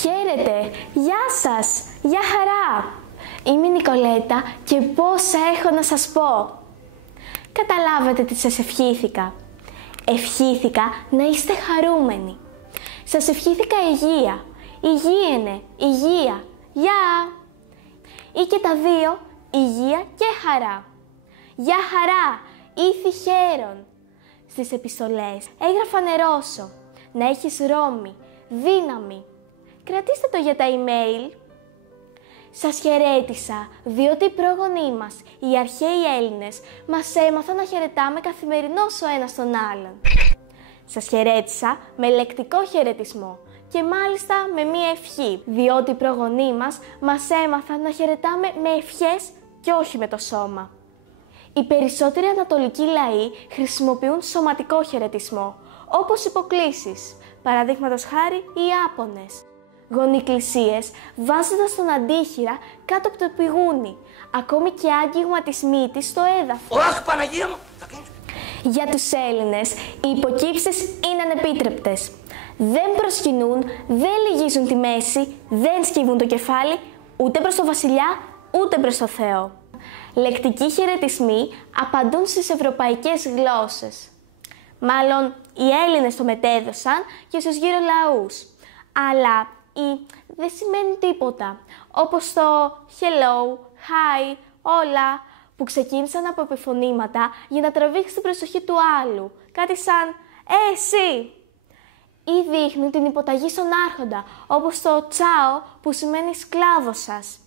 Χαίρετε, γεια σας, γεια χαρά. Είμαι η Νικολέτα και πόσα έχω να σας πω. Καταλάβατε τι σας ευχήθηκα. Ευχήθηκα να είστε χαρούμενοι. Σας ευχήθηκα υγεία, υγιεινε, υγεία, γεια. Ή και τα δύο, υγεία και χαρά. Γεια χαρά, ήθη χαίρον. Στις επιστολές έγραφα νερόσο, να έχεις ρόμη, δύναμη. Κρατήστε το για τα email. Σας χαιρέτησα, διότι οι πρόγονοί μας, οι αρχαίοι Έλληνες, μας έμαθαν να χαιρετάμε καθημερινώς ο ένας τον άλλον. Σας χαιρέτησα με λεκτικό χαιρετισμό και μάλιστα με μία ευχή, διότι οι πρόγονοί μας έμαθαν να χαιρετάμε με ευχές και όχι με το σώμα. Οι περισσότεροι ανατολικοί λαοί χρησιμοποιούν σωματικό χαιρετισμό, όπως υποκλήσεις, παραδείγματος χάρη οι Ιάπωνες. Γονικλησίες βάζοντας τον αντίχειρα κάτω από το πηγούνι, ακόμη και άγγιγμα της μύτης στο έδαφος. Ωχ, Παναγία μου! Για τους Έλληνες, οι υποκύψεις είναι ανεπίτρεπτες. Δεν προσκυνούν, δεν λυγίζουν τη μέση, δεν σκύβουν το κεφάλι, ούτε προς το βασιλιά, ούτε προς το Θεό. Λεκτικοί χαιρετισμοί απαντούν στις ευρωπαϊκές γλώσσες. Μάλλον, οι Έλληνες το μετέδωσαν και στους γύρω λαούς. Αλλά δεν σημαίνει τίποτα, όπως το hello, hi, όλα, που ξεκίνησαν από επιφωνήματα για να τραβήξει την προσοχή του άλλου. Κάτι σαν εσύ! Ή δείχνουν την υποταγή στον άρχοντα, όπως το τσάο που σημαίνει σκλάβος σας.